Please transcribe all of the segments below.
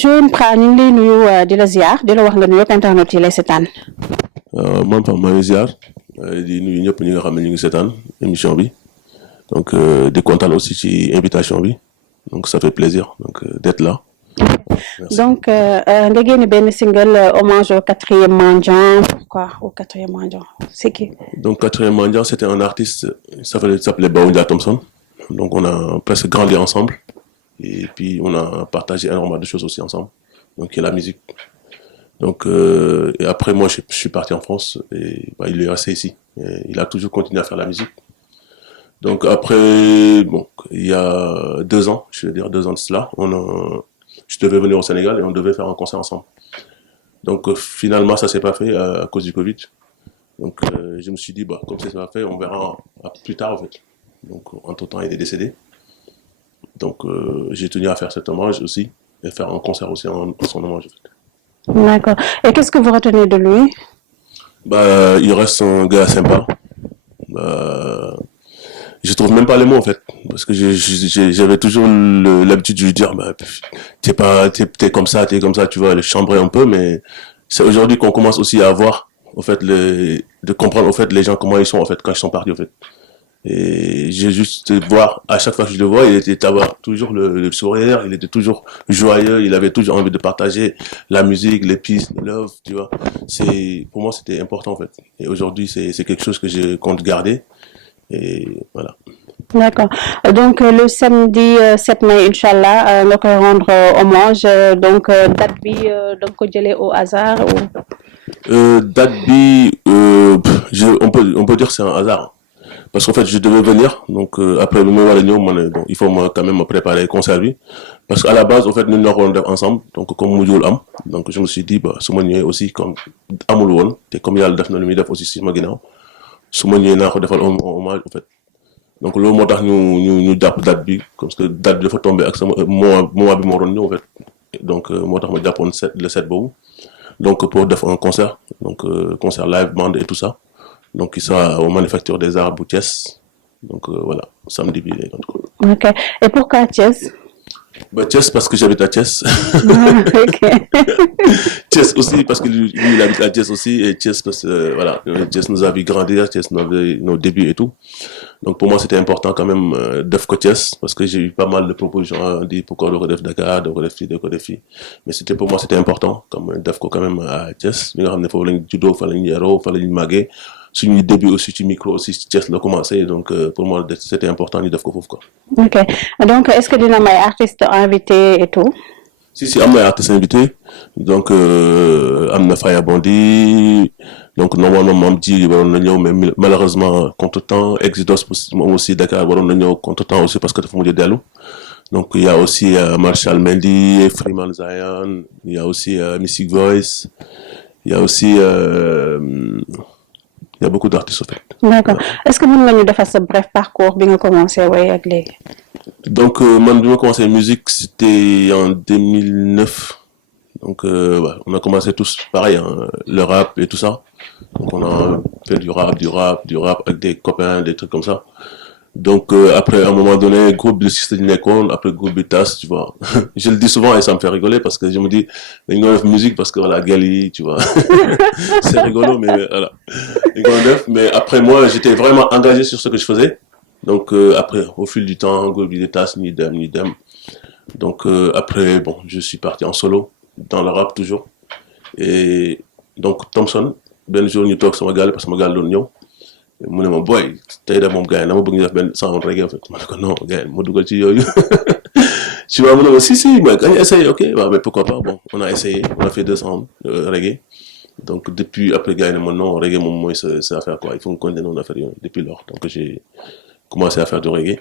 Joine Pra ñu ngi lay nuyu di la ziar di la wax nga nuyu ak internet yi lay seetaan. man Pape maa ngi ziar di nuyu ñëpp ñi nga xam ne ñu ngi seetaan émission bi donc di kontaan aussi ci invitation bi donc ça fait plaisir donc d'être là. Merci. Donc nga génne benn single hommage au quatrième mendiant. Pourquoi au quatrième mendiant? C'est qui? Donc quatrième mendiant, c'était un artiste, il s'appelait Baoudia Thompson. Donc on a presque grandi ensemble et puis on a partagé énormément de choses aussi ensemble. Donc il y a la musique. Donc et après moi je suis parti en France et il est resté ici. Et il a toujours continué à faire la musique. Donc après bon il y a 2 ans, je veux dire 2 ans de cela, je devais venir au Sénégal et on devait faire un concert ensemble. Donc finalement ça s'est pas fait à cause du Covid. Donc je me suis dit comme ça va fait, on verra plus tard en fait. Donc entre-temps il est décédé. Donc j'ai tenu à faire cet hommage aussi et faire un concert aussi en son hommage en fait. D'accord. Et qu'est-ce que vous retenez de lui? Il reste un gars sympa. Je trouve même pas les mots en fait, parce que j'avais toujours l'habitude de lui dire t'es comme ça, tu vois, le chambrer un peu, mais c'est aujourd'hui qu'on commence aussi à voir au fait de comprendre au fait les gens comment ils sont en fait quand ils sont partis en fait. Et j'ai juste voir à chaque fois que je le vois, il était toujours le sourire, il était toujours joyeux, il avait toujours envie de partager la musique, les pistes, le love, tu vois. Pour moi c'était important en fait. Et aujourd'hui c'est quelque chose que je compte garder. Et voilà. D'accord. Donc le samedi 7 mai inchallah nga koy rendre hommage donc date bi da nga ko jëlee au hasard ou... date bi on peut dire que c'est un hasard parce qu'en fait je devais venir donc après bi ma war a ñëw ma ne bon il faut quand même me préparer concert bi parce qu'à la base en fait ñun ñoo ko doon def ensemble donc comme mujjul am donc je me suis dit su ma ñëwee aussi comme amul woon te comme yàlla def na lu muy def aussi si ma ginnaaw su ma ñëwee naa ko defal hommage en fait donc loolu moo tax ñu jàpp date bi parce que date bi dafa tombé ak sama mois bi moo doon ñëw en fait donc moo tax ma jàppoon le 7 boobu donc pour def un concert donc concert live band et tout ça donc il sera au Manufacture des Arts bu Thiès donc voilà samedi bi lay doon. Ok. Et pourquoi Thiès? Thiès parce que j'habite à Thiès. Ok. Thiès aussi parce que lui il habite à Thiès aussi et Thiès parce que voilà Thiès nous a vu grandir, Thiès nos débuts et tout. Donc pour moi c'était important quand même def ko Thiès parce que j'ai eu pas mal de propositions on dit pourquoi doo ko def Dakar doo ko def fii mais pour moi c'était important comme def ko quand même à Thiès bi nga xam ne foofu lañ juddoo fa lañ yaroo fa lañ màggee suñuy début aussi ci micro aussi Thiès la commencé donc pour moi c'était important ñu def ko foofu quoi. Ok. Donc est-ce que dina am ay artistes invités et tout? Si am na ay artistes invités donc am na Faya Bondi donc normalement Mame Dji waroon na ñëw mais malheureusement contretemps Exodus moom aussi Dakar waroon na ñëw contretemps aussi parce que dafa mujj dellu donc il y a aussi Marshall Mendy, Freeman Zion, il y a aussi Mystic Voice, il y a aussi il y a beaucoup d'artistes en fait. D'accord. Est-ce que mën nga ñu defal sa bref parcours bi nga commencé way ak léegi? Donc man bi ma commencé musique c'était en 2009 donc on a commencé tous pareil le rap et tout ça donc on a fait du rap avec des copains des trucs comme ça donc après à un moment donné groupe de Sister di nekkoon après groupe bi tas tu vois je le dis souvent et ça me fait rigoler parce que je me dis dañ ko def musique parce que voilà gel yi tu vois c'est rigolo mais voilà dañ ko def mais après moi j'étais vraiment engagé sur ce que je faisais donc après au fil du temps groupe bi di tas ñi dem donc après bon je suis parti en solo dans le rap toujours et donc Thompson benn jour ñu toog sama gaal parce que sama gaal doon ñëw mu ne ma boy tey de moom gars yi dama bëgg ñu def benn sound reggae en fait ma ne ko non gars yi ma dugal ci yooyu tu vois mu ne ma si mais gañ essayé ok waaw mais pourquoi pas bon on a essayé on a fait 2 sound reggae donc depuis après gars yi ne ma non reggae moom mooy sa affaire quoi il faut nga continuer noonu affaire yooyu depuis lors donc j'ai commencé à faire du reggae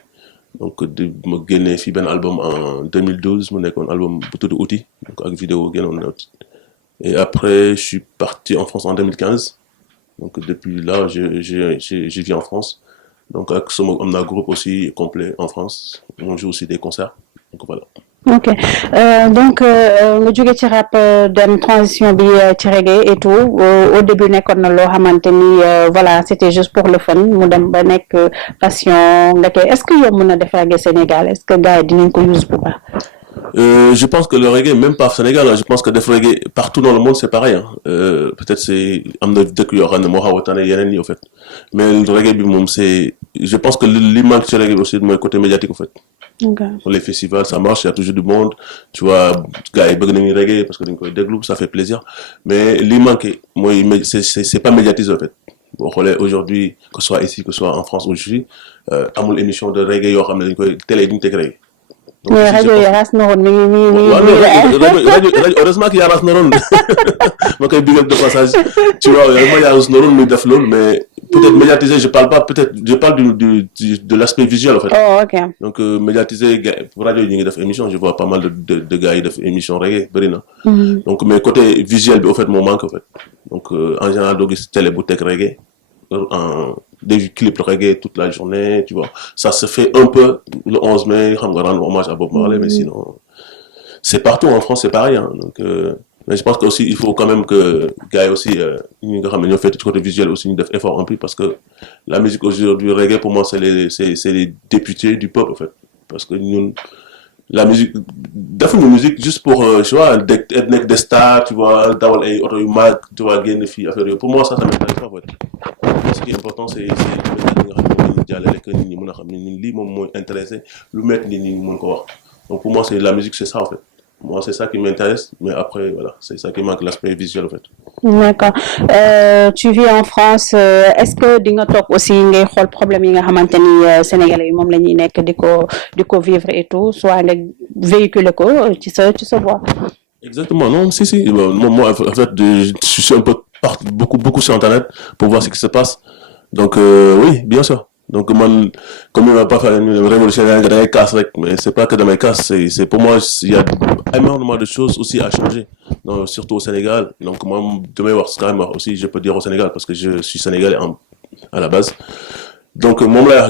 donc ma génnee fii benn album en 2012 mu nekkoon album bu tudd Outil donc ak vidéo génnoon na et après je suis parti en France en 2015 donc depuis là je vis en France donc ak sama am na groupe aussi complet en France on joue aussi des concerts donc voilà. Ok donc nga jóge ci rap dem transition bi ci reggae et tout au début nekkoon na loo xamante ni voilà c'était juste pour le fun mu dem ba nekk passion nga koy est-ce que yow mën na def reggae Sénégal est-ce que gars yi dinañ ko use bu baax. Je pense que le reggae, même pas au Sénégal, hein, je pense que le reggae partout dans le monde c'est pareil. Hein. Peut-être c'est am na dëkk yoo xam ne moo xaw a tane yeneen yi au fait. Mais le reggae bi moom c'est, je pense que li manque ci reggae bi aussi mooy côté médiatique au fait. Okay. Pour les festivals, ça marche, il y a toujours du monde. Tu vois, gars, ils bëgg nañu reggae parce que dañ koy déglu, ça fait plaisir. Mais li manque mooy c'est pas médiatisé en fait. Boo xoolee aujourd'hui, que ce soit ici, que ce soit en France où je suis, amul émission de reggae yoo xam ne dañ koy télé duñ teg reggae. Donc, mais ici, je rajo yi pense ras na woon mi ngi waaw non rajo heureusement qu'il y a Ras Noroon ma koy bigal de passage tu vois heureusement il y a Ras Noroon muy def loolu mais peut-être médiatisé je parle pas peut-être je parle de l'aspect visuel en fait. Oh ok. Donc médiatisé rajo yi ñu ngi def émission je vois pas mal de gars yi def émission reggae bëri na. Donc mais côté visuel bi au fait moo manque en fait. Donc en général doo gis télé bu teg reggae des clips reggae toute la journée, tu vois. Ça se fait un peu le 11 mai, on va rendre hommage à Bob Marley, mais sinon, c'est partout en France, c'est pareil. Hein. Donc, mais je pense qu'aussi, il faut quand même que gars aussi, nous fait du côté visuel aussi, nous devons effort en plus, parce que la musique aujourd'hui, reggae, pour moi, c'est les députés du peuple, en fait. Parce que nous, la musique, une musique juste pour, tu vois, être des stars, tu vois, d'avoir les autres mag, tu vois, gagner des filles, affaire. Pour moi, ça m'intéresse pas, en fait. Ce qui est important, c'est que nit ñi mën a xam ne ñun lii moom mooy intéressé lu mettre nit ñi mën ko wax. Donc pour moi, c'est la musique, c'est ça en fait. Moi, c'est ça qui m'intéresse, mais après, voilà, c'est ça qui manque, l'aspect visuel en fait. D'accord. Tu vis en France, est-ce que di nga toog aussi ngay xool problème yi nga xamante ni Sénégalais yi moom la ñuy nekk di ko vivre et tout, soit nga véhiculer ko ci sa voix. Exactement, non, si. Moi, en fait, je suis un peu beaucoup sur Internet pour voir ce qui se passe. Donc, oui, bien sûr. Donc, man, comme il ne va pas faire une révolution dans les casses, mais c'est pas que dans mes casses, c'est pour moi, il y a énormément de choses aussi à changer, donc, surtout au Sénégal. Donc, moi, demain, carrément aussi, je peux dire au Sénégal, parce que je suis sénégalais à la base. Donc, mon regard,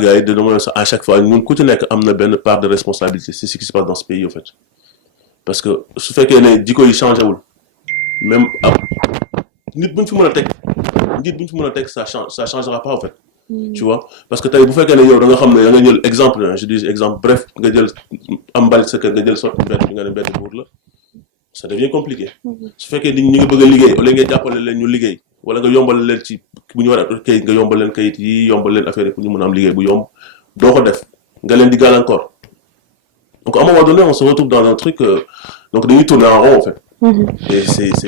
à chaque fois, nous, quand on a une part de responsabilité, c'est ce qui se passe dans ce pays, en fait. Parce que su fekkee ne jikko yi changé wul même nit buñ fi mën a teg ça changera pas en fait. Tu vois parce que tey bu fekkee ne yow da nga xam ne da nga jël exemple je dis exemple bref nga jël am mbalit sa kër nga jël sotti mbedd bi nga ne mbedd buur la ça devient compliqué. Su fekkee nit ñi nga bëgg a liggéey wala nga jàppale leen ñu liggéey wala nga yombal leen ci bu ñu war a kayit nga yombal leen kayit yi yombal leen affaire yi pour ñu mën a am liggéey bu yomb doo ko def nga leen di gàllankoor. Donc à un moment donné, on se retrouve dans un truc, donc dañuy tourner en rond en fait. Et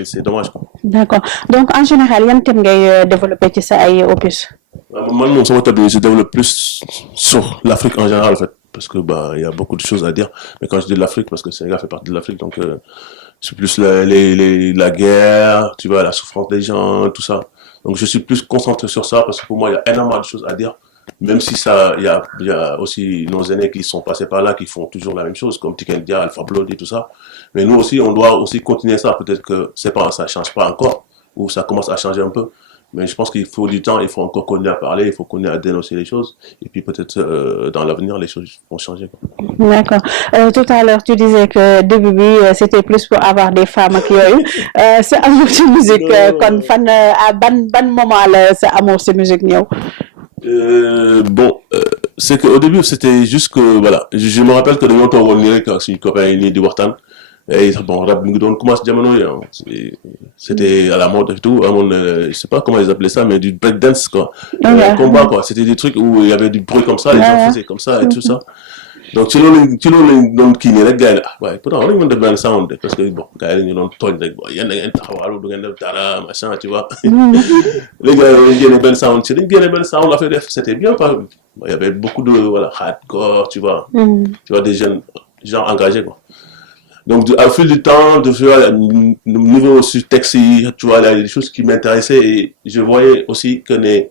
c'est dommage quoi. D'accord. Donc en général, yan thème ngay développer ci sa ay opus? Man moom sama thème bi je développe plus sur l'Afrique en général en fait, parce que bah il y a beaucoup de choses à dire. Mais quand je dis l'Afrique, parce que le Sénégal fait partie de l'Afrique, donc c'est plus la guerre, tu vois, la souffrance des gens, tout ça. Donc je suis plus concentré sur ça parce que pour moi il y a énormément de choses à dire. Même si il y a aussi nos aînés qui sont passés par là, qui font toujours la même chose, comme Tiken Dia, Alpha Blondy et tout ça. Mais nous aussi, on doit aussi continuer ça. Peut-être que ça change pas encore, ou ça commence à changer un peu. Mais je pense qu'il faut du temps, il faut encore continuer à parler, il faut continuer à dénoncer les choses. Et puis peut-être dans l'avenir, les choses vont changer. D'accord. Tout à l'heure, tu disais que début bi c'était plus pour avoir des femmes ak yooyu. Sa amour ci musique kon fan à ban moment la sa amour ci musique ñëw? C'est qu'au début c'était juste que voilà je me rappelle que dañoo toogoon nii rek ak suñu copains yi nii di waxtaan et bon rap mi ngi doon commencé jamono yi c'était à la mode et tout amoon je sais pas comment ils appelaient ça mais du breakdance quoi. Combat quoi, c'était des trucs où il y avait du bruit comme ça, les gens faisaient comme ça et tout ça. Donc ci loolu lañ doon kii nii rek gars yi ne waaye pourtant war nañu mën def benn sound de parce que bon gars yi ñu doon tooñ rek bon yéen da ngeen taxawaalu du ngeen def dara machin tu vois. Les gars yi dañu génne benn sound ci dañu génne benn sound affaire def c'était bien pas il y avait beaucoup de voilà hardcore tu vois. Tu vois des jeunes gens engagés quoi. Donc au fil du temps de voir niveau sur texte yi tu vois il y a des choses qui m'intéressaient et je voyais aussi que ne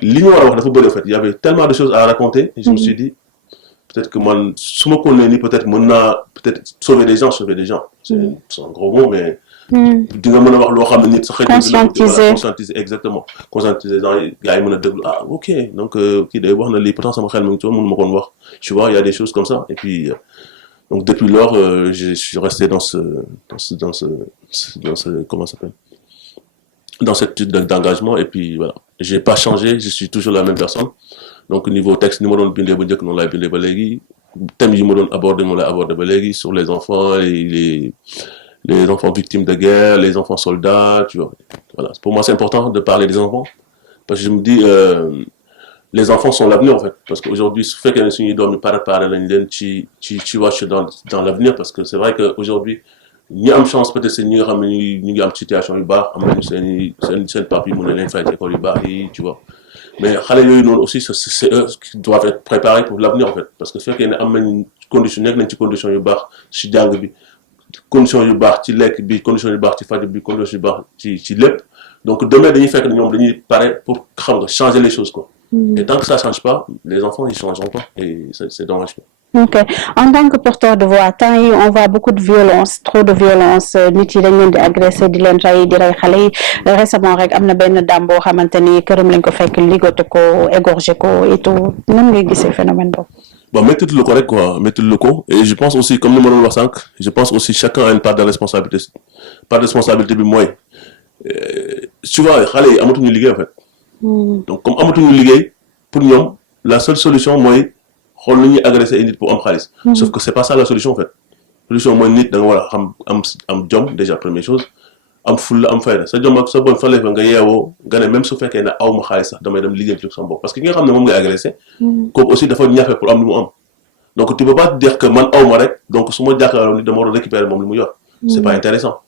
li ñu war a wax dafa bëri en fait il y avait tellement de choses à raconter et je me suis dit peut-être que moi, si je connais peut-être peut-être sauver des gens. C'est un gros mot, mais conscientiser exactement. Conscientiser les gens, ah ok, donc pourtant ça m'a tu vois, il y a des choses comme ça. Et puis donc depuis lors, je suis resté dans ce comment ça s'appelle, dans cette étude d'engagement et puis voilà, j'ai pas changé, je suis toujours la même personne. Donc niveau texte ni ma doon bindee bu njëkk noonu laay bindee ba léegi thème yi ma doon aborder ma lay aborder ba léegi sur les enfants les enfants victimes de guerre, les enfants soldats, tu vois. Voilà. Pour moi, c'est important de parler des enfants parce que je me dis les enfants sont l'avenir en fait parce qu'aujourd'hui su fekkee ne suñuy doom yi préparé nañ leen ci wàcc dans l'avenir parce que c'est vrai que aujourd'hui ñi am chance peut-être c'est ñi nga xam ne ñu ngi am situation yu baax am nañu seen pap yi mën na leen fay ci école yu baax yi tu vois mais xale yooyu noonu aussi c'est eux qui doivent être préparés pour l'avenir en fait parce que su fekkee ne am nañ condition nekk nañ ci condition yu baax ci jàng bi condition yu baax ci lekk bi condition yu baax ci faju bi condition yu baax ci lépp donc demain dañuy fekk ne ñoom dañuy pare pour xam nga changer les choses quoi. Et tant que ça change pas les enfants ils changeront pas et c'est dommage quoi. Ok en tant que porteur de voix temps yi on voit beaucoup de violence trop de violence nit yi dañ leen di agressé di leen rey di rey xale yi récemment rek am na benn dame boo xamante ni këram lañ ko fekk ligoté ko égorgé ko et tout nan ngay gisee phénomène boobu. Bon métti lu ko rek quoi métti lu ko et je pense aussi comme ni ma doon wax sànq je pense aussi chacun a une part de responsabilité bi mooy tu vois xale yi amatuñu liggéey en fait. Donc comme amatuñu liggéey pour ñoom la seule solution mooy xool nu ñuy agresser ay nit pour am xaalis. Sauf que c'est pas ça la solution en fait. Solution mooy nit da nga war a xam am jom déjà première chose am fulla am fayda sa jom ak sa bon fa lay nga yeewoo nga ne même su fekkee ne aw ma xaalis sax damay dem liggéey ci sama bopp parce que ki nga xam ne moom ngay agresser. Kooku aussi dafa ñafe pour am lu mu am. Donc tu peux pas dire que man aw ma rek donc su ma jàkkaarloo nit dama war a récupérer moom lu mu yor. C'est pas intéressant.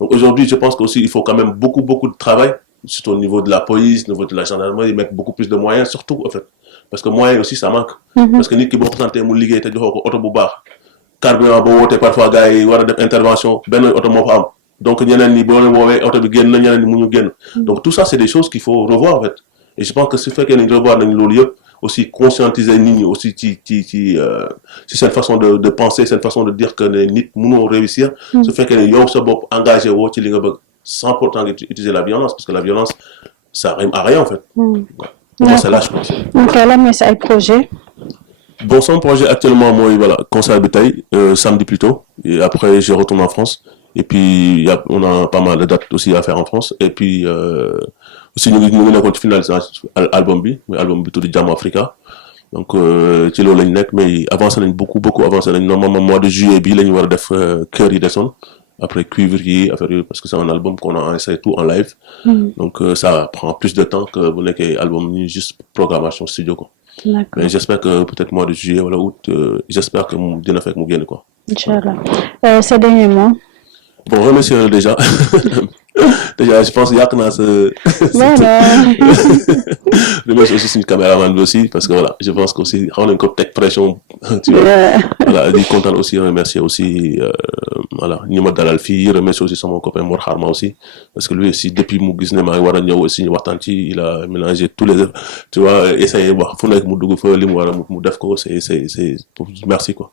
Donc aujourd'hui je pense qu'aussi il faut quand même beaucoup de travail. Surtout au niveau de la police, au niveau de la gendarmerie, ils mettent beaucoup plus de moyens, surtout en fait. Parce que moyens aussi, ça manque. Parce que nit ki boo présenté mu liggéey te joxoo ko oto bu baax carburant boo wootee parfois gars yi war a def intervention benn oto moo fa am donc ñeneen ñi boo leen woowee oto bi génn na ñeneen ñi mu ñu génn. Donc tout ça c'est des choses qu'il faut revoir en fait. Et je pense que su fekkee nañ revoir nañ loolu yëpp aussi conscientiser nit ñi aussi ci cette façon de penser cette façon de dire que ne nit mënoo réussir. Su fekkee ne yow sa bopp engagé woo ci li nga bëgg. Sans pourtant utiliser la violence, parce que la violence, ça rime à rien en fait. Moi, c'est là, je pense. Donc là, mais c'est un projet. Bon, son projet actuellement, moi, voilà, concert de taille, samedi plutôt. Et après, je retourne en France. Et puis, on a pas mal de dates aussi à faire en France. Et puis, aussi, nous avons finalisé l'album tout de Jam Africa. Donc, ci loolu lañ nekk mais avancé nañ beaucoup avancé nañ normalement mois de juillet bi la ñu war a def Kër yi desoon après cuivre yi affaire yooyu parce que c'est un album qu'on a enregistré tout en live. Donc ça prend plus de temps que bu nekkee album ni juste programmation studio quoi. D'accord. Mais j'espère que peut-être mois de juillet wala août j'espère que mu dina fekk mu génn quoi. Inch'Allah. Ces derniers mois. Bon remercier déjà déjà je pense yàq naa sa. Voilà. remercier aussi suñu caméraman bi aussi parce que voilà je pense que aussi xaw nañ ko teg pression. Tu vois voilà di kontaan aussi remercier aussi voilà ñi ma dalal fii remercier aussi sama copain Mor Xarma aussi parce que lui aussi depuis mu gis ne maa ngi war a ñëw aussi ñu waxtaan ci il a mélangé tous les tu vois essayé wax fu nekk mu dugg fa li mu war a mu def ko c'est merci quoi.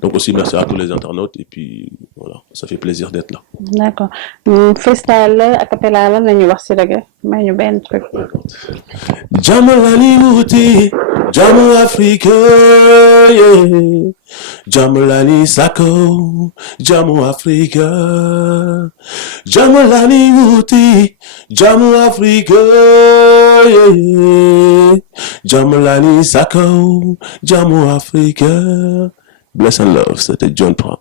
Donc aussi merci à tous les internautes et puis voilà ça fait plaisir d'être là. D'accord. Freestyle la a cappella la nañu wax ci reggae may ñu benn truc. Jamalani wuti Jamu Africa yeah. Jamalani Sako Jamu Africa Jamalani wuti Jamu Africa yeah. Jamalani Sako Jamu Africa. Bless and love, c'était John Pra.